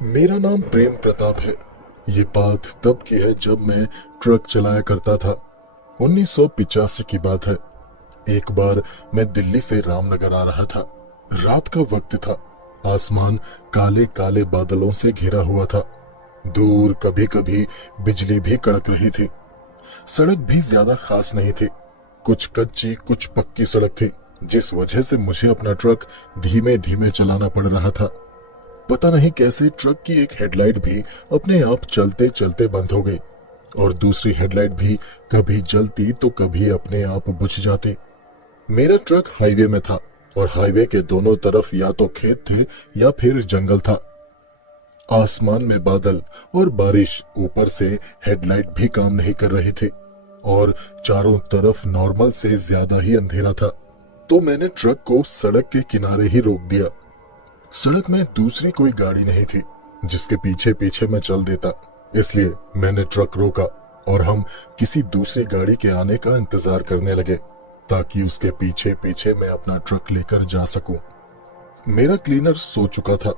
मेरा नाम प्रेम प्रताप है। ये बात तब की है जब मैं ट्रक चलाया करता था। 1985 की बात है। एक बार मैं दिल्ली से रामनगर आ रहा था। रात का वक्त था। आसमान काले काले बादलों से घिरा हुआ था। दूर कभी कभी बिजली भी कड़क रही थी। सड़क भी ज्यादा खास नहीं थी। कुछ कच्ची कुछ पक्की सड़क थी, जिस वजह से मुझे अपना ट्रक धीमे धीमे चलाना पड़ रहा था। पता नहीं कैसे ट्रक की एक हेडलाइट भी अपने आप चलते चलते बंद हो गई, और दूसरी हेडलाइट भी कभी जलती तो कभी अपने आप बुझ जाती। मेरा ट्रक हाईवे में था, और हाईवे के दोनों तरफ या तो खेत थे या फिर जंगल था। आसमान में बादल और बारिश, ऊपर से हेडलाइट भी काम नहीं कर रही थी, और चारों तरफ नॉर्मल से ज्यादा ही अंधेरा था। तो मैंने ट्रक को सड़क के किनारे ही रोक दिया। सड़क में दूसरी कोई गाड़ी नहीं थी जिसके पीछे पीछे मैं चल देता, इसलिए मैंने ट्रक रोका और हम किसी दूसरी गाड़ी के आने का इंतजार करने लगे, ताकि उसके पीछे पीछे मैं अपना ट्रक लेकर जा सकूं। मेरा क्लीनर सो चुका था,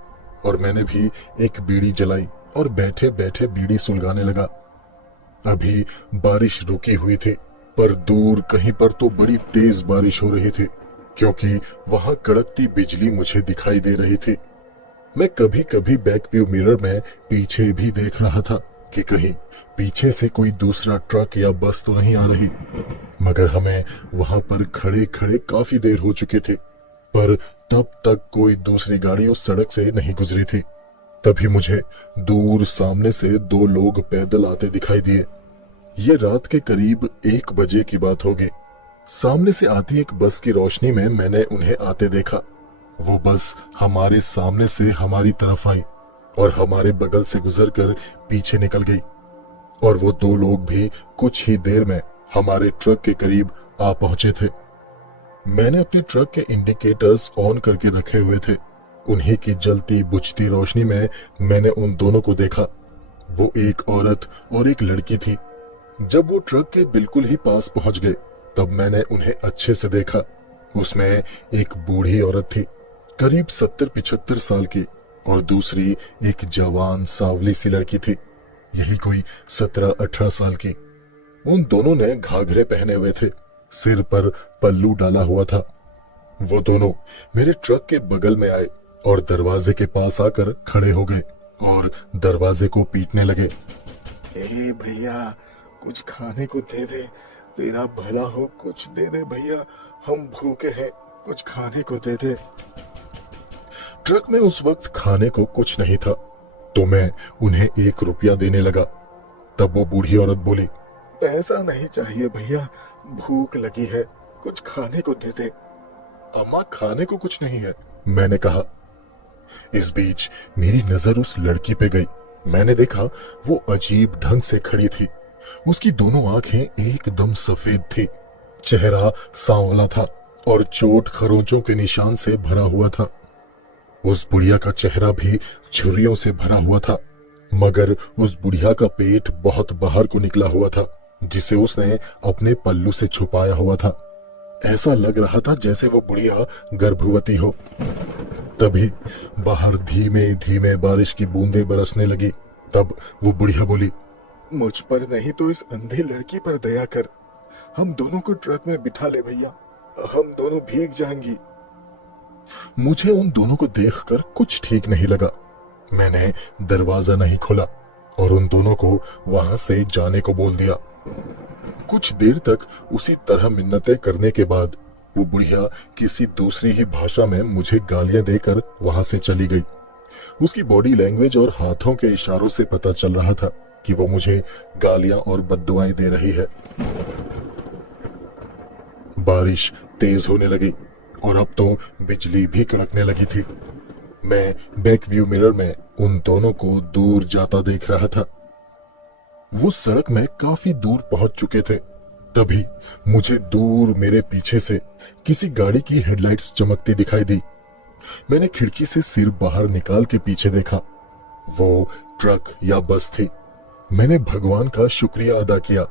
और मैंने भी एक बीड़ी जलाई और बैठे बैठे बीड़ी सुलगाने लगा। अभी बारिश रुकी हुई थी, पर दूर कहीं पर तो बड़ी तेज बारिश हो रही थी, क्योंकि वहां कड़कती बिजली मुझे दिखाई दे रही थी। मैं कभी कभी बैक व्यू मिरर में पीछे भी देख रहा था कि कहीं पीछे से कोई दूसरा ट्रक या बस तो नहीं आ रही, मगर हमें वहां पर खड़े खड़े काफी देर हो चुकी थी, पर तब तक कोई दूसरी गाड़ी उस सड़क से नहीं गुजरी थी। तभी मुझे दूर सामने से दो लोग पैदल आते दिखाई दिए। ये रात के करीब 1 बजे की बात होगी। सामने से आती एक बस की रोशनी में मैंने उन्हें आते देखा। वो बस हमारे सामने से हमारी तरफ आई और हमारे बगल से गुजरकर पीछे निकल गई, और वो दो लोग भी कुछ ही देर में हमारे ट्रक के करीब आ पहुंचे थे। मैंने अपने ट्रक के इंडिकेटर्स ऑन करके रखे हुए थे। उन्हीं की जलती बुझती रोशनी में मैंने उन दोनों को देखा। वो एक औरत और एक लड़की थी। जब वो ट्रक के बिल्कुल ही पास पहुंच गए, तब मैंने उन्हें अच्छे से देखा। उसमें एक बूढ़ी औरत थी, करीब 70-75 साल की, और दूसरी एक जवान सांवली सी लड़की थी, यही कोई 17-18 साल की। उन दोनों ने घाघरे पहने हुए थे, सिर पर पल्लू डाला हुआ था। वो दोनों मेरे ट्रक के बगल में आए और दरवाजे के पास आकर खड़े हो गए और दरवाजे को पीटने लगे। ए भैया, कुछ खाने को दे दे, तेरा भला हो, कुछ दे दे भैया, हम भूखे हैं, कुछ खाने को दे दे। ट्रक में उस वक्त खाने को कुछ नहीं था, तो मैं उन्हें 1 रुपया देने लगा। तब वो बूढ़ी औरत बोली, पैसा नहीं चाहिए भैया, भूख लगी है, कुछ खाने को दे दे। अम्मा, खाने को कुछ नहीं है, मैंने कहा। इस बीच मेरी नजर उस लड़की पे गई। मैंने देखा वो अजीब ढंग से खड़ी थी। उसकी दोनों आंखें एकदम सफेद थी, चेहरा सांवला था और चोट खरोंचों के निशान से भरा हुआ था। उस बुढ़िया का चेहरा भी झुर्रियों से भरा हुआ था, मगर उस बुढ़िया का पेट बहुत बाहर को निकला हुआ था, जिसे उसने अपने पल्लू से छुपाया हुआ था। ऐसा लग रहा था जैसे वो बुढ़िया गर्भवती हो। तभी बाहर धीमे धीमे बारिश की बूंदें बरसने लगी। तब वो बुढ़िया बोली, मुझ पर नहीं तो इस अंधी लड़की पर दया कर, हम दोनों को ट्रक में बिठा ले भैया, हम दोनों भीग जाएंगी। मुझे उन दोनों को देखकर कुछ ठीक नहीं लगा। मैंने दरवाजा नहीं खोला और उन दोनों को वहां से जाने को बोल दिया। कुछ देर तक उसी तरह मिन्नतें करने के बाद वो बुढ़िया किसी दूसरी ही भाषा में मुझे गालियां देकर वहां से चली गई। उसकी बॉडी लैंग्वेज और हाथों के इशारों से पता चल रहा था कि वो मुझे गालियां और बद्दुआएं दे रही है। बारिश तेज होने लगी और अब तो बिजली भी कड़कने लगी थी। मैं बैक व्यू मिरर में उन दोनों को दूर जाता देख रहा था। वो सड़क में काफी दूर पहुंच चुके थे। तभी मुझे दूर मेरे पीछे से किसी गाड़ी की हेडलाइट्स चमकती दिखाई दी। मैंने खिड़की से सिर बाहर निकाल के पीछे देखा। वो ट्रक या बस थी। मैंने भगवान का शुक्रिया अदा किया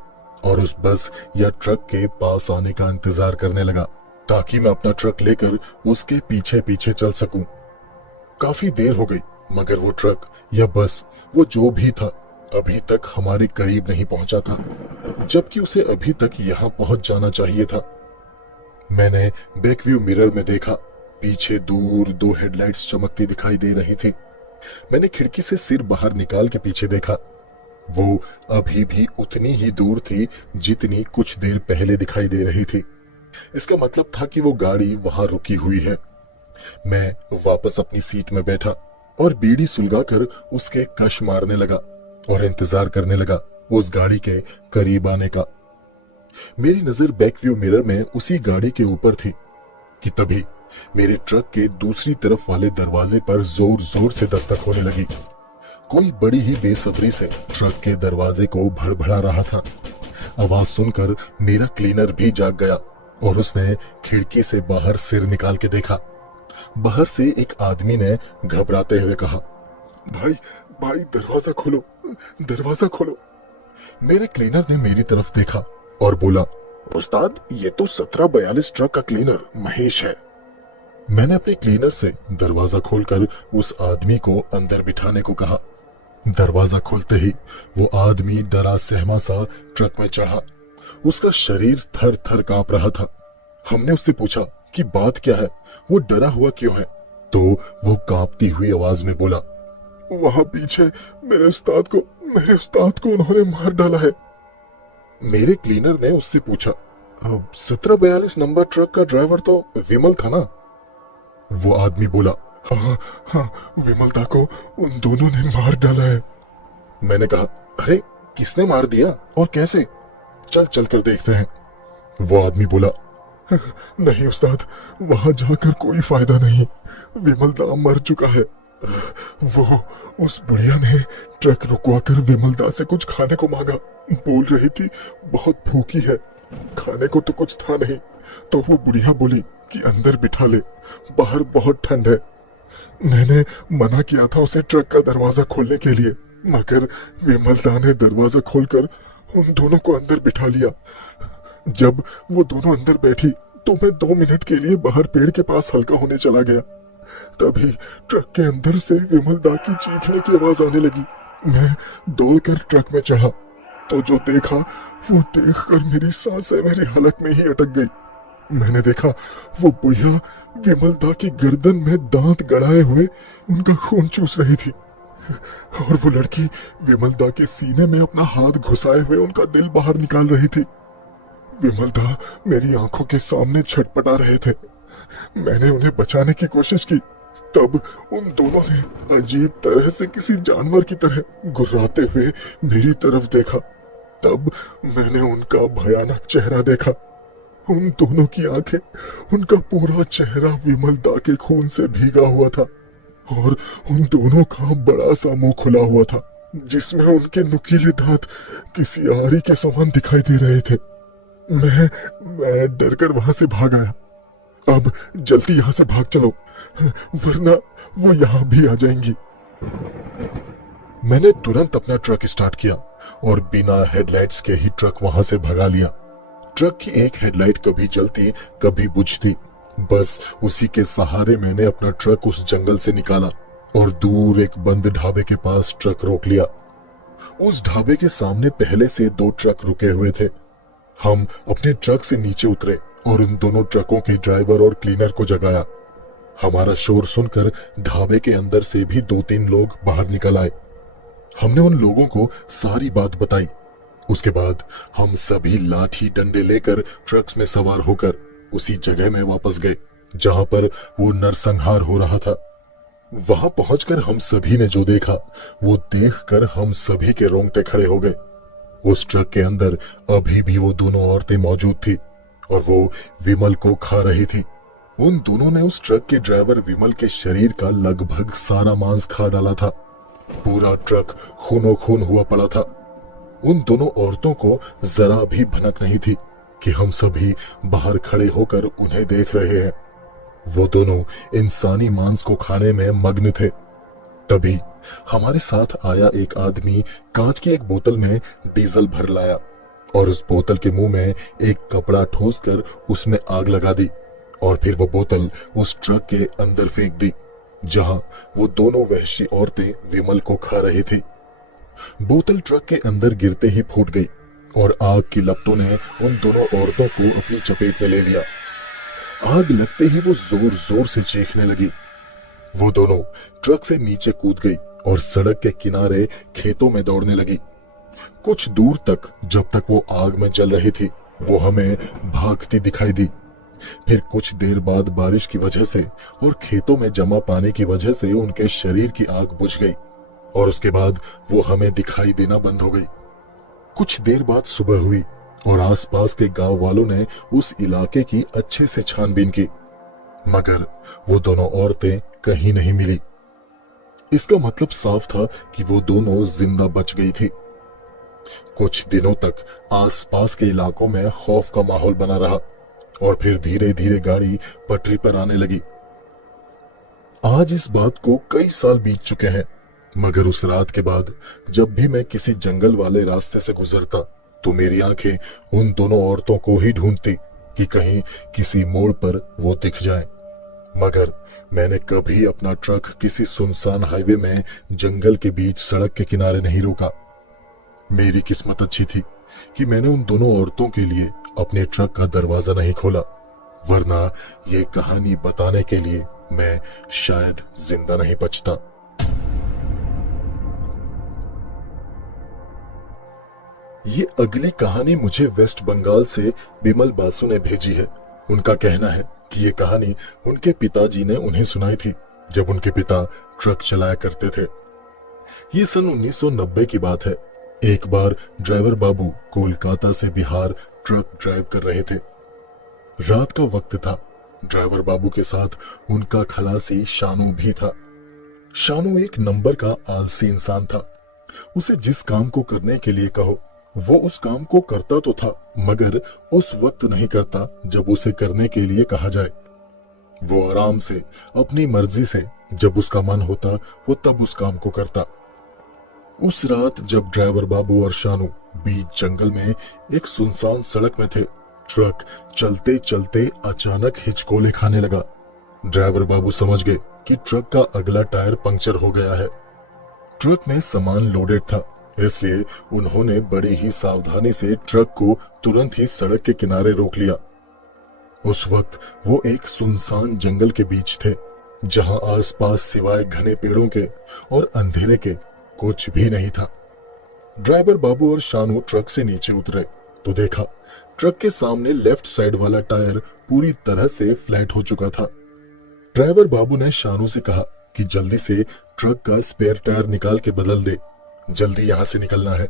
और उस बस या ट्रक के पास आने का इंतजार करने लगा, ताकि मैं अपना ट्रक लेकर उसके पीछे पीछे चल सकूं। काफी देर हो गई मगर वो ट्रक या बस, वो जो भी था, अभी तक हमारे करीब नहीं पहुंचा था, जबकि उसे अभी तक यहां पहुंच जाना चाहिए था। मैंने बैकव्यू मिरर में देखा, पीछे दूर 2 हेडलाइट्स चमकती दिखाई दे रही थी। मैंने खिड़की से सिर बाहर निकाल के पीछे देखा। वो अभी भी उतनी ही दूर थी जितनी कुछ देर पहले दिखाई दे रही थी। इसका मतलब था कि वो गाड़ी वहां रुकी हुई है। मैं वापस अपनी सीट में बैठा और बीड़ी सुलगाकर उसके कश मारने लगा और इंतजार करने लगा उस गाड़ी के करीब आने का। मेरी नजर बैकव्यू मिरर में उसी गाड़ी के ऊपर थी कि तभी मेरे ट्रक के दूसरी तरफ वाले दरवाजे पर जोर जोर से दस्तक होने लगी। कोई बड़ी ही बेसब्री से ट्रक के दरवाजे को भड़भड़ा रहा था। आवाज सुनकर मेरा क्लीनर भी जाग गया और उसने खिड़की से बाहर सिर निकाल के देखा। बाहर से एक आदमी ने घबराते हुए कहा, भाई भाई दरवाजा खोलो, दरवाजा खोलो। मेरे क्लीनर ने मेरी तरफ देखा और बोला, उस्ताद ये तो 1742 ट्रक का क्लीनर महेश है। मैंने अपने क्लीनर से दरवाजा खोलकर उस आदमी को अंदर बिठाने को कहा। दरवाजा खुलते ही वो आदमी डरा सहमा सा ट्रक में चढ़ा। उसका शरीर थर थर कांप रहा था। हमने उससे पूछा कि बात क्या है, वो डरा हुआ क्यों है? तो वो कांपती हुई आवाज में बोला, वहां पीछे मेरे उस्ताद को उन्होंने मार डाला है। मेरे क्लीनर ने उससे पूछा, 1742 नंबर ट्रक का ड्राइवर तो विमल था ना? वो आदमी बोला, हाँ, विमलता को उन दोनों ने मार डाला है। मैंने कहा, अरे किसने मार दिया और कैसे? चल कर देखते हैं। वो आदमी बोला, नहीं उस्ताद, वहां जाकर कोई फायदा नहीं, विमलदा मर चुका है। वो उस बुढ़िया ने ट्रक रुकवाकर विमलदा से कुछ खाने को मांगा, बोल रही थी बहुत भूखी है, खाने को तो कुछ था नहीं, तो वो बुढ़िया बोली कि अंदर बिठा ले, बाहर बहुत ठंड है। मैंने मना किया था उसे ट्रक का दरवाजा खोलने के लिए, मगर विमलदा ने दरवाजा खोलकर उन दोनों को अंदर बिठा लिया। जब वो दोनों अंदर बैठी तो मैं 2 मिनट के लिए बाहर पेड़ के पास हल्का होने चला गया। तभी ट्रक के अंदर से विमलदा की चीखने की आवाज आने लगी। मैं दौड़कर ट्रक में चढ़ा तो जो देखा वो देखकर मेरी सांसें मेरी हलक में ही अटक गई। मैंने देखा वो बुढ़िया विमलदा की गर्दन में दांत गड़ाए हुए उनका खून चूस रही थी और वो लड़की विमलदा के सीने में अपना हाथ घुसाए हुए उनका दिल बाहर निकाल रही थी। विमलदा मेरी आंखों के सामने छटपटा रहे थे। मैंने उन्हें बचाने की कोशिश की, तब उन दोनों ने अजीब तरह से किसी जानवर की तरह गुर्राते हुए मेरी तरफ देखा। तब मैंने उनका भयानक चेहरा देखा। उन दोनों की आंखें, उनका पूरा चेहरा विमलदा के खून से भीगा हुआ था और उन दोनों का बड़ा सा मुंह खुला हुआ था जिसमें उनके नुकीले दांत किसी आरी के समान दिखाई दे रहे थे। मैं डरकर वहां से भाग आया। अब जल्दी यहां से भाग चलो, वरना वो यहां भी आ जाएंगी। मैंने तुरंत अपना ट्रक स्टार्ट किया और बिना हेडलाइट्स के ही ट्रक वहां से भगा लिया। ट्रक की एक हेडलाइट कभी जलती कभी बुझती, बस उसी के सहारे मैंने अपना ट्रक उस जंगल से निकाला और दूर एक बंद ढाबे के पास ट्रक रोक लिया। उस ढाबे के सामने पहले से 2 ट्रक रुके हुए थे। हम अपने ट्रक से नीचे उतरे और उन दोनों ट्रकों के ड्राइवर और क्लीनर को जगाया। हमारा शोर सुनकर ढाबे के अंदर से भी 2-3 लोग बाहर निकल आए। हमने उन लोगों को सारी बात बताई। उसके बाद हम सभी लाठी डंडे लेकर ट्रक्स में सवार होकर उसी जगह में वापस गए जहां पर वो नरसंहार हो रहा था। वहां पहुंचकर हम सभी ने जो देखा वो देखकर हम सभी के रोंगटे खड़े हो गए। उस ट्रक के अंदर अभी भी वो दोनों औरतें मौजूद थी और वो विमल को खा रही थी। उन दोनों ने उस ट्रक के ड्राइवर विमल के शरीर का लगभग सारा मांस खा डाला था। पूरा ट्रक खूनो खून हुआ पड़ा था। उन दोनों औरतों को जरा भी भनक नहीं थी कि हम सभी बाहर खड़े होकर उन्हें देख रहे हैं। वो दोनों इंसानी मांस को खाने में मग्न थे। तभी हमारे साथ आया एक आदमी कांच की एक बोतल में डीजल भर लाया और उस बोतल के मुंह में एक कपड़ा ठोस कर उसमें आग लगा दी और फिर वो बोतल उस ट्रक के अंदर फेंक दी। जहां वो दोनों वहशी औरतें विमल को खा रही थी। बोतल ट्रक के अंदर गिरते ही फूट गई और आग की लपटों ने उन दोनों औरतों को अपनी चपेट में ले लिया। आग लगते ही वो जोर जोर से चीखने लगी। वो दोनों ट्रक से नीचे कूद गई और सड़क के किनारे खेतों में दौड़ने लगी। कुछ दूर तक, जब तक वो आग में जल रही थी, वो हमें भागती दिखाई दी। फिर कुछ देर बाद बारिश की वजह से और खेतों में जमा पानी की वजह से उनके शरीर की आग बुझ गई और उसके बाद वो हमें दिखाई देना बंद हो गई। कुछ देर बाद सुबह हुई और आसपास के गांव वालों ने उस इलाके की अच्छे से छानबीन की, मगर वो दोनों औरतें कहीं नहीं मिली। इसका मतलब साफ था कि वो दोनों जिंदा बच गई थी। कुछ दिनों तक आसपास के इलाकों में खौफ का माहौल बना रहा और फिर धीरे धीरे गाड़ी पटरी पर आने लगी। आज इस बात को कई साल बीत चुके हैं, मगर उस रात के बाद जब भी मैं किसी जंगल वाले रास्ते से गुजरता तो मेरी आंखें उन दोनों औरतों को ही ढूंढती कि कहीं किसी मोड़ पर वो दिख जाएं। मगर मैंने कभी अपना ट्रक किसी सुनसान हाईवे में जंगल के बीच सड़क के किनारे नहीं रोका। मेरी किस्मत अच्छी थी कि मैंने उन दोनों औरतों के लिए अपने ट्रक का दरवाजा नहीं खोला, वरना ये कहानी बताने के लिए मैं शायद जिंदा नहीं बचता। ये अगली कहानी मुझे वेस्ट बंगाल से बिमल बासु ने भेजी है। उनका कहना है कि ये कहानी उनके पिताजी ने उन्हें सुनाई थी जब उनके पिता ट्रक चलाया करते थे। ये सन 1990 की बात है। एक बार ड्राइवर बाबू कोलकाता से बिहार ट्रक ड्राइव कर रहे थे। रात का वक्त था। ड्राइवर बाबू के साथ उनका खलासी शानू भी था। शानू एक नंबर का आलसी इंसान था। उसे जिस काम को करने के लिए कहो वो उस काम को करता तो था, मगर उस वक्त नहीं करता जब उसे करने के लिए कहा जाए। वो आराम से अपनी मर्जी से जब उसका मन होता वो तब उस काम को करता। उस रात जब ड्राइवर बाबू और शानू बीच जंगल में एक सुनसान सड़क में थे, ट्रक चलते चलते अचानक हिचकोले खाने लगा। ड्राइवर बाबू समझ गए कि ट्रक का अगला टायर पंक्चर हो गया है। ट्रक में सामान लोडेड था, इसलिए उन्होंने बड़ी ही सावधानी से ट्रक को तुरंत ही सड़क के किनारे रोक लिया। उस वक्त वो एक सुनसान जंगल के बीच थे, जहां आसपास सिवाय घने पेड़ों के और अंधेरे के कुछ भी नहीं था। ड्राइवर बाबू और शानू ट्रक से नीचे उतरे तो देखा ट्रक के सामने लेफ्ट साइड वाला टायर पूरी तरह से फ्लैट हो चुका था। ड्राइवर बाबू ने शानू से कहा कि जल्दी से ट्रक का स्पेयर टायर निकाल के बदल दे, जल्दी यहां से निकलना है।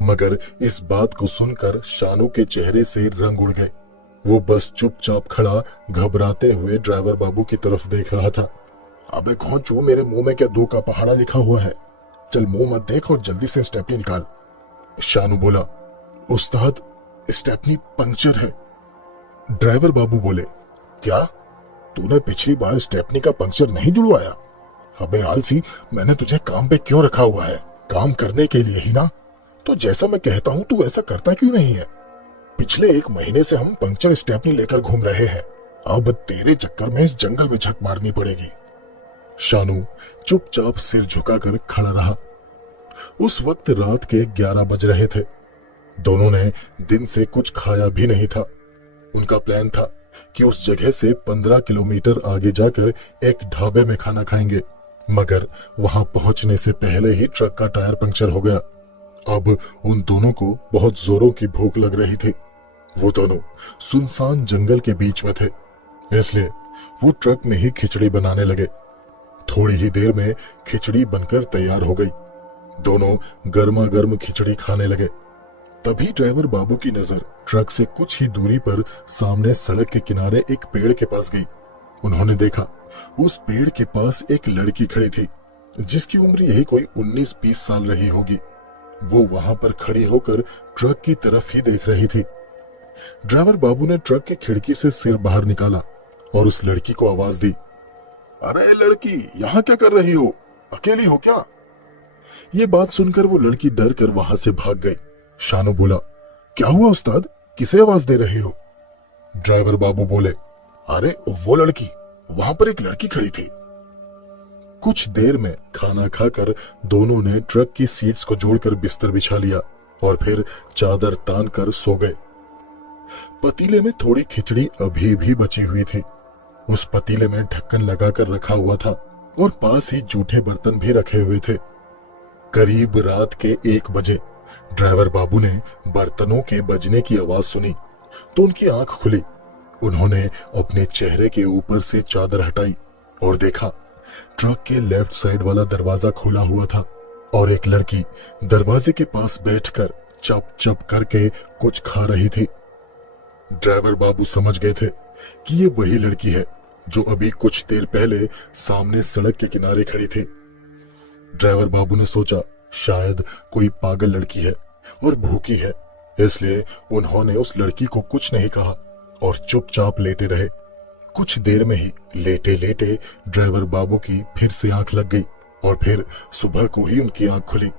मगर इस बात को सुनकर शानू के चेहरे से रंग उड़ गए। वो बस चुपचाप खड़ा घबराते हुए ड्राइवर बाबू की तरफ देख रहा था। अबे घोंचू, मेरे मुंह में क्या 2 का पहाड़ा लिखा हुआ है? चल मुंह मत देख और जल्दी से स्टेपनी निकाल। शानू बोला, उस्ताद स्टेपनी पंक्चर है। ड्राइवर बाबू बोले, क्या तूने पिछली बार स्टेपनी का पंक्चर नहीं जुड़वाया? अबे आलसी, मैंने तुझे काम पे क्यों रखा हुआ है? काम करने के लिए ही ना। तो जैसा मैं कहता हूं तू ऐसा करता क्यों नहीं है? पिछले 1 महीने से हम पंक्चर स्टेपनी लेकर घूम रहे हैं। अब तेरे चक्कर में इस जंगल में झक मारनी पड़ेगी। शानू चुपचाप सिर झुकाकर खड़ा रहा। उस वक्त रात के 11 बज रहे थे। दोनों ने दिन से कुछ खाया भी नहीं था। उनका प्लान था कि उस जगह से 15 किलोमीटर आगे जाकर एक ढाबे में खाना खाएंगे, मगर वहां पहुंचने से पहले ही ट्रक का टायर पंक्चर हो गया। अब उन दोनों को बहुत जोरों की भूख लग रही थी। वो दोनों सुनसान जंगल के बीच में थे, इसलिए वो ट्रक में ही खिचड़ी बनाने लगे। थोड़ी ही देर में खिचड़ी बनकर तैयार हो गई। दोनों गर्मा गर्म खिचड़ी खाने लगे। तभी ड्राइवर बाबू की नजर ट्रक से कुछ ही दूरी पर सामने सड़क के किनारे एक पेड़ के पास गई। उन्होंने देखा उस पेड़ के पास एक लड़की खड़ी थी, जिसकी उम्र यही कोई 19-20 साल रही होगी। वो वहां पर खड़ी होकर ट्रक की तरफ ही देख रही थी। ड्राइवर बाबू ने ट्रक की खिड़की से सिर बाहर निकाला और उस लड़की को आवाज दी, अरे लड़की, यहाँ क्या कर रही हो? अकेली हो क्या? ये बात सुनकर वो लड़की डर कर वहां से भाग गई। शानू बोला, क्या हुआ उस्ताद, किसे आवाज दे रहे हो? ड्राइवर बाबू बोले, अरे वो लड़की, वहां पर एक लड़की खड़ी थी। कुछ देर में खाना खाकर दोनों ने ट्रक की सीट्स को जोड़कर बिस्तर बिछा लिया और फिर चादर तान कर सो गए। पतीले में थोड़ी खिचड़ी अभी भी बची हुई थी। उस पतीले में ढक्कन लगाकर रखा हुआ था और पास ही जूठे बर्तन भी रखे हुए थे। करीब रात के 1 बजे ड्राइवर बाबू ने बर्तनों के बजने की आवाज सुनी तो उनकी आंख खुली। उन्होंने अपने चेहरे के ऊपर से चादर हटाई और देखा ट्रक के लेफ्ट साइड वाला दरवाजा खुला हुआ था और एक लड़की दरवाजे के पास बैठकर चप चप करके कुछ खा रही थी। ड्राइवर बाबू समझ गए थे कि ये वही लड़की है जो अभी कुछ देर पहले सामने सड़क के किनारे खड़ी थी। ड्राइवर बाबू ने सोचा शायद कोई पागल लड़की है और भूखी है, इसलिए उन्होंने उस लड़की को कुछ नहीं कहा और चुपचाप लेटे रहे। कुछ देर में ही लेटे लेटे ड्राइवर बाबू की फिर से आंख लग गई और फिर सुबह को ही उनकी आंख खुली।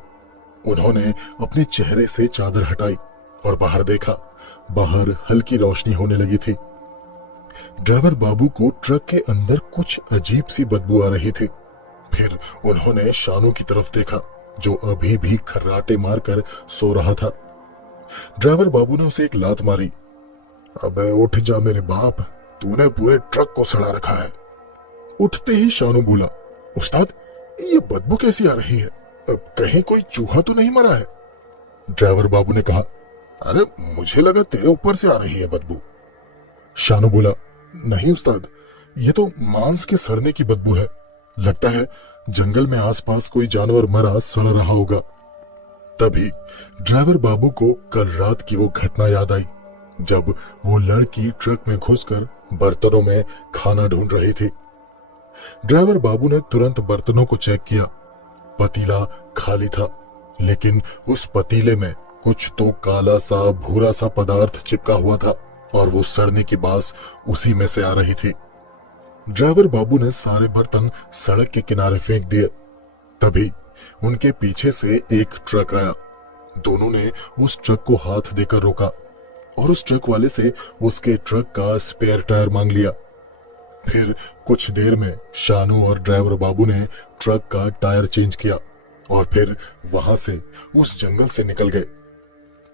उन्होंने अपने चेहरे से चादर हटाई और बाहर देखा। बाहर हल्की रोशनी होने लगी थी। ड्राइवर बाबू को ट्रक के अंदर कुछ अजीब सी बदबू आ रही थी। फिर उन्होंने शानू की तरफ देखा जो अभी भी खर्राटे मारकर सो रहा था। ड्राइवर बाबू ने उसे एक लात मारी। अबे उठ जा मेरे बाप, तूने पूरे ट्रक को सड़ा रखा है। उठते ही शानू बोला, उस्ताद ये बदबू कैसी आ रही है? कहीं कोई चूहा तो नहीं मरा है? ड्राइवर बाबू ने कहा, अरे मुझे लगा तेरे ऊपर से आ रही है बदबू। शानू बोला, नहीं उस्ताद, ये तो मांस के सड़ने की बदबू है। लगता है जंगल में आसपास कोई जानवर मरा सड़ रहा होगा। तभी ड्राइवर बाबू को कल रात की वो घटना याद आई जब वो लड़की ट्रक में घुसकर बर्तनों में खाना ढूंढ रही थी। ड्राइवर बाबू ने तुरंत बर्तनों को चेक किया। पतीला खाली था, लेकिन उस पतीले में कुछ तो काला सा भूरा सा पदार्थ चिपका हुआ था और वो सड़ने की बास उसी में से आ रही थी। ड्राइवर बाबू ने सारे बर्तन सड़क के किनारे फेंक दिए। तभी उनके पीछे से एक ट्रक आया। दोनों ने उस ट्रक को हाथ देकर रोका और उस ट्रक वाले से उसके ट्रक का स्पेयर टायर मांग लिया। फिर कुछ देर में शानू और ड्राइवर बाबू ने ट्रक का टायर चेंज किया और फिर वहां से उस जंगल से निकल गए।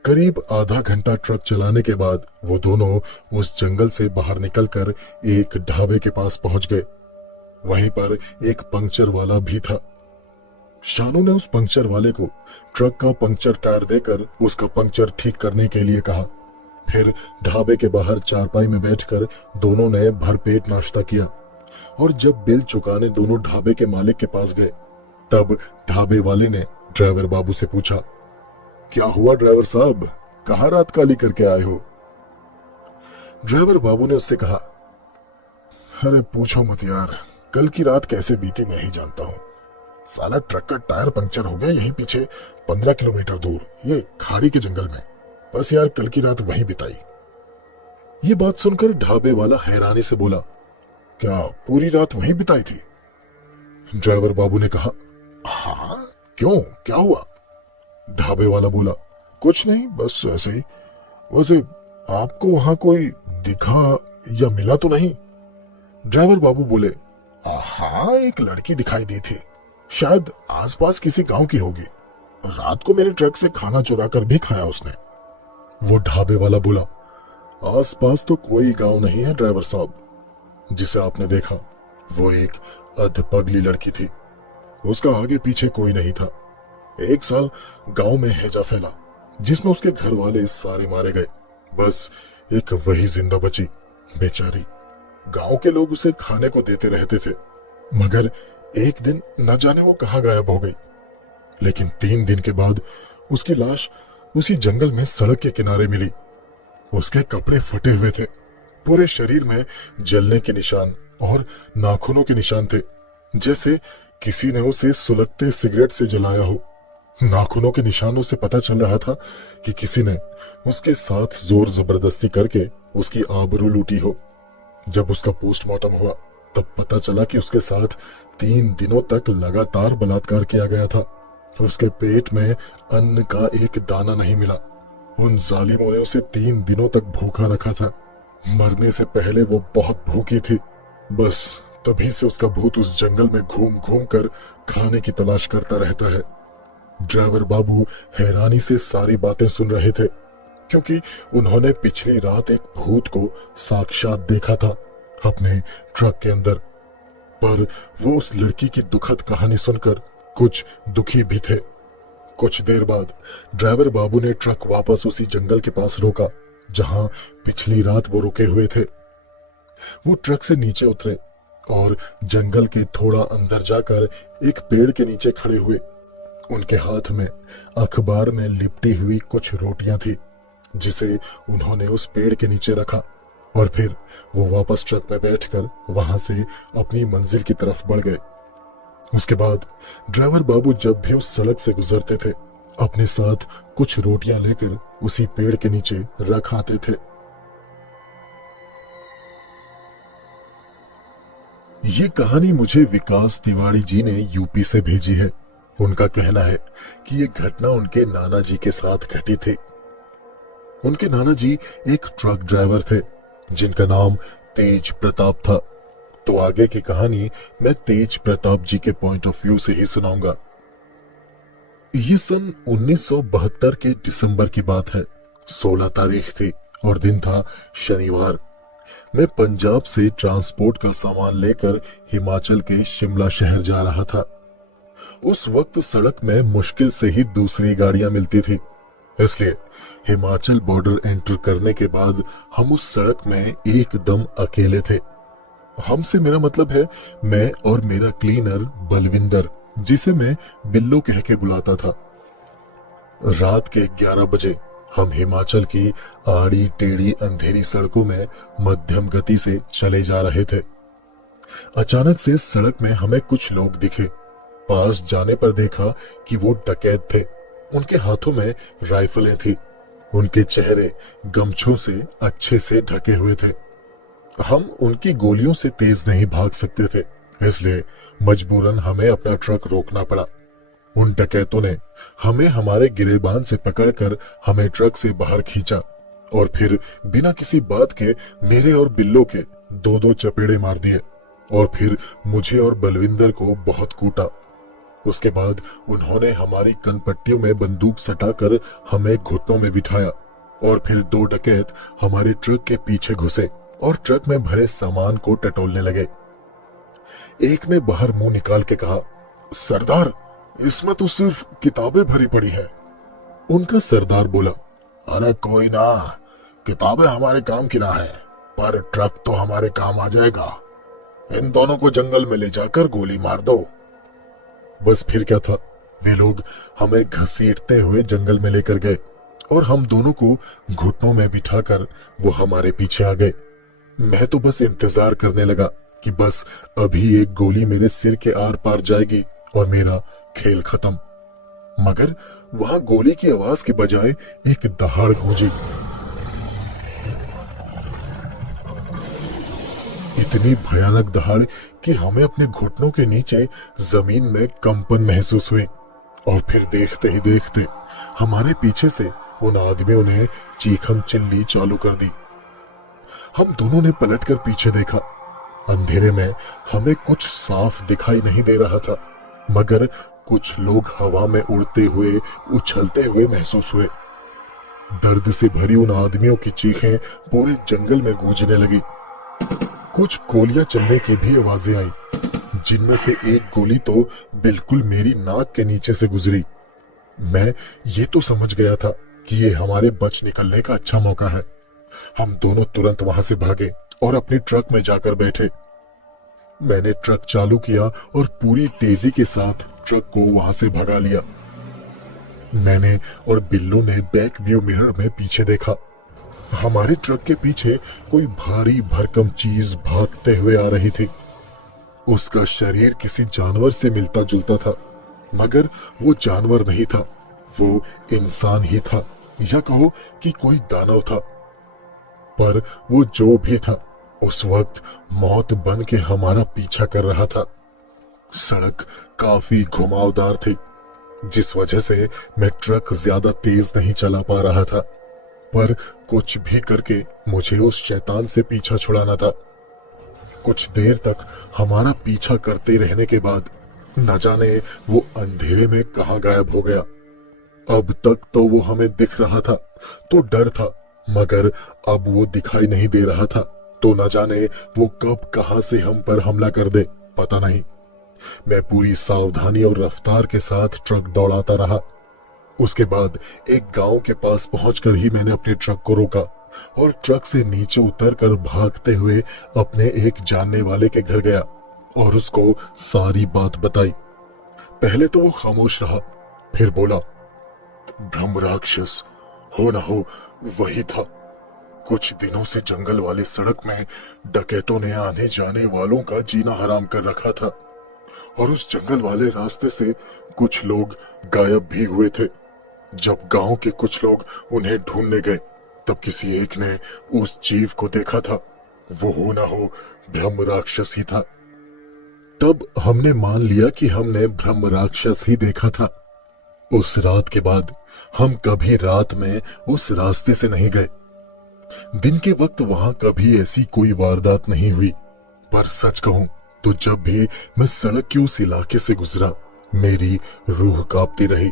करीब आधा घंटा ट्रक चलाने के बाद वो दोनों उस जंगल से बाहर निकलकर एक ढाबे के पास पहुंच गए। वहीं पर एक पंक्चर वाला भी था। शानू ने उस पंक्चर वाले को ट्रक का पंक्चर टायर देकर उसका पंक्चर ठीक करने के लिए कहा। फिर ढाबे के बाहर चारपाई में बैठकर दोनों ने भरपेट नाश्ता किया और जब बिल चुकाने दोनों ढाबे के मालिक के पास गए तब ढाबे वाले ने ड्राइवर बाबू से पूछा, क्या हुआ ड्राइवर साहब, कहां रात काली करके आए हो? ड्राइवर बाबू ने उससे कहा, अरे पूछो मत यार, कल की रात कैसे बीती मैं ही जानता हूं। साला ट्रक का टायर पंक्चर हो गया यहीं पीछे 15 किलोमीटर दूर, ये खाड़ी के जंगल में। बस यार कल की रात वहीं बिताई। ये बात सुनकर ढाबे वाला हैरानी से बोला, क्या पूरी रात वहीं बिताई थी? ड्राइवर बाबू ने कहा, हाँ क्यों, क्या हुआ? ढाबे वाला बोला, कुछ नहीं, बस ऐसे ही। वैसे आपको वहां कोई दिखा या मिला तो नहीं? ड्राइवर बाबू बोले, हाँ एक लड़की दिखाई दी थी, शायद आसपास किसी गांव की होगी। रात को मेरे ट्रक से खाना चुरा कर भी खाया उसने। वो ढाबे वाला बोला, आसपास तो कोई गांव नहीं है ड्राइवर साहब। जिसे आपने देखा वो एक अधपगली लड़की थी। उसका आगे पीछे कोई नहीं था। 1 साल गांव में हैजा फैला जिसमें उसके घर वाले सारे मारे गए। बस एक वही जिंदा बची बेचारी। गांव के लोग उसे खाने को देते रहते थे, मगर एक दिन न जाने वो कहां गायब हो गई। लेकिन 3 दिन के बाद उसकी लाश उसी जंगल में सड़क के किनारे मिली। उसके कपड़े फटे हुए थे, पूरे शरीर में जलने के निशान और नाखूनों के निशान थे, जैसे किसी ने उसे सुलगते सिगरेट से जलाया हो। नाखूनों के निशानों से पता चल रहा था कि किसी ने उसके साथ जोर जबरदस्ती करके उसकी आबरू लूटी हो। जब उसका पोस्टमार्टम हुआ तब पता चला कि उसके साथ 3 दिनों तक लगातार बलात्कार किया गया था। उसके पेट में अन्न का एक दाना नहीं मिला। उन जालिमों ने उसे 3 दिनों तक भूखा रखा था। मरने से पहले वो बहुत भूखी थी, बस तभी से उसका भूत उस जंगल में घूम घूम कर खाने की तलाश करता रहता है। ड्राइवर बाबू हैरानी से सारी बातें सुन रहे थे, क्योंकि उन्होंने पिछली रात एक भूत को साक्षात देखा था अपने ट्रक के अंदर। पर वो उस लड़की की दुखद कहानी सुनकर कुछ दुखी भी थे। कुछ देर बाद ड्राइवर बाबू ने ट्रक वापस उसी जंगल के पास रोका जहां पिछली रात वो रुके हुए थे। वो ट्रक से नीचे उतरे और जंगल के थोड़ा अंदर जाकर एक पेड़ के नीचे खड़े हुए। उनके हाथ में अखबार में लिपटी हुई कुछ रोटियां थी, जिसे उन्होंने उस पेड़ के नीचे रखा और फिर वो वापस ट्रक में बैठकर वहां से अपनी मंजिल की तरफ बढ़ गए। उसके बाद ड्राइवर बाबू जब भी उस सड़क से गुजरते थे, अपने साथ कुछ रोटियां लेकर उसी पेड़ के नीचे रख आते थे। ये कहानी मुझे विकास तिवारी जी ने यूपी से भेजी है। उनका कहना है कि ये घटना उनके नाना जी के साथ घटी थी। उनके नाना जी एक ट्रक ड्राइवर थे जिनका नाम तेज प्रताप था। तो आगे की कहानी मैं तेज प्रताप जी के पॉइंट ऑफ व्यू से ही सुनाऊंगा। ये सन 1972 के दिसंबर की बात है। 16 तारीख थी और दिन था शनिवार। मैं पंजाब से ट्रांसपोर्ट का सामान लेकर हिमाचल के शिमला शहर जा रहा था। उस वक्त सड़क में मुश्किल से ही दूसरी गाड़ियां मिलती थी, इसलिए हिमाचल बॉर्डर एंटर करने के बाद हम उस सड़क में एकदम अकेले थे। हमसे मेरा मतलब है मैं और मेरा क्लीनर बलविंदर, जिसे मैं बिल्लो कह के बुलाता था। रात के 11 बजे हम हिमाचल की आड़ी टेढ़ी अंधेरी सड़कों में मध्यम गति से चले जा रहे थे। अचानक से सड़क में हमें कुछ लोग दिखे। पास जाने पर देखा कि वो डकैत थे। उनके हाथों में राइफलें थी। उनके चेहरे गमछों से अच्छे से ढके हुए थे। हम उनकी गोलियों से तेज नहीं भाग सकते थे, इसलिए मजबूरन हमें अपना ट्रक रोकना पड़ा। उन डकैतों ने हमें हमारे गिरेबान से पकड़कर हमें ट्रक से बाहर खींचा और फिर बिना किसी बात के मेरे और बिल्लो के 2-2 चपेड़े मार दिए और फिर मुझे और बलविंदर को बहुत कूटा। उसके बाद उन्होंने हमारी कनपट्टियों में बंदूक सटाकर हमें घुटनों में बिठाया और फिर 2 डकैत हमारे ट्रक के पीछे घुसे और ट्रक में भरे सामान को टटोलने लगे। एक ने बाहर मुंह निकाल के कहा, सरदार, इसमें तो सिर्फ किताबें भरी पड़ी है। उनका सरदार बोला, अरे कोई ना, किताबें हमारे काम की ना है, पर ट्रक तो हमारे काम आ जाएगा। इन दोनों को जंगल में ले जाकर गोली मार दो। बस फिर क्या था, वे लोग हमें घसीटते हुए जंगल में लेकर गए और हम दोनों को घुटनों में बिठाकर वो हमारे पीछे आ गए। मैं तो बस इंतजार करने लगा कि बस अभी एक गोली मेरे सिर के आर पार जाएगी और मेरा खेल खत्म। मगर वहां गोली की आवाज के बजाय एक दहाड़ गूंजी। इतनी भयानक दहाड़ कि हमें अपने घुटनों के नीचे जमीन में कंपन महसूस हुए और फिर देखते ही देखते हमारे पीछे से उन आदमियों ने चीखम चिल्ली चालू कर दी। हम दोनों ने पलटकर पीछे देखा। अंधेरे में हमें कुछ साफ दिखाई नहीं दे रहा था, मगर कुछ लोग हवा में उड़ते हुए, उछलते हुए महसूस हुए। दर्द से भरी उन आदमियों की चीखें पूरे जंगल में गूंजने लगी। कुछ गोलियां चलने की भी आवाजें आई, जिनमें से एक गोली तो बिल्कुल मेरी नाक के नीचे से गुजरी। मैं ये तो समझ गया था कि ये हमारे बच निकलने का अच्छा मौका है। हम दोनों तुरंत वहां से भागे और अपने ट्रक में जाकर बैठे। मैंने ट्रक चालू किया और पूरी तेजी के साथ ट्रक को वहां से भगा लिया। मैंने और बिल्लू ने बैक व्यू मिरर में पीछे देखा। हमारे ट्रक के पीछे कोई भारी भरकम चीज भागते हुए आ रही थी। उसका शरीर किसी जानवर से मिलता जुलता था, मगर वो जानवर नहीं था, वो इंसान ही था, या कहो कि कोई दानव था। पर वो जो भी था, उस वक्त मौत बन के हमारा पीछा कर रहा था। सड़क काफी घुमावदार थी, जिस वजह से मैं ट्रक ज्यादा तेज नहीं चला पा रहा था, पर कुछ भी करके मुझे उस शैतान से पीछा छुड़ाना था। कुछ देर तक हमारा पीछा करते रहने के बाद न जाने वो अंधेरे में कहां गायब हो गया। अब तक तो वो हमें दिख रहा था तो डर था, मगर अब वो दिखाई नहीं दे रहा था तो न जाने वो कब कहां से हम पर हमला कर दे, पता नहीं। मैं पूरी सावधानी और रफ्तार के साथ ट्रक दौड़ाता रहा। उसके बाद एक गांव के पास पहुंचकर ही मैंने अपने ट्रक को रोका और ट्रक से नीचे उतरकर भागते हुए अपने एक जानने वाले के घर गया और उसको सारी बात बताई। पहले तो वो खामोश रहा, फिर बोला, ब्रह्म राक्षस हो ना हो वही था। कुछ दिनों से जंगल वाली सड़क में डकैतों ने आने जाने वालों का जीना हराम कर रखा था और उस जंगल वाले रास्ते से कुछ लोग गायब भी हुए थे। जब गांव के कुछ लोग उन्हें ढूंढने गए तब किसी एक ने उस जीव को देखा था। वो हो ना हो ब्रह्म राक्षस ही था। तब हमने मान लिया कि हमने ब्रह्म राक्षस ही देखा था। उस रात के बाद हम कभी रात में उस रास्ते से नहीं गए। दिन के वक्त वहां कभी ऐसी कोई वारदात नहीं हुई, पर सच कहूं तो जब भी मैं सड़क के उस इलाके से गुजरा मेरी रूह कांपती रही।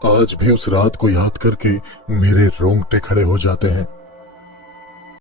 आज भी उस रात को याद करके मेरे रोंगटे खड़े हो जाते हैं।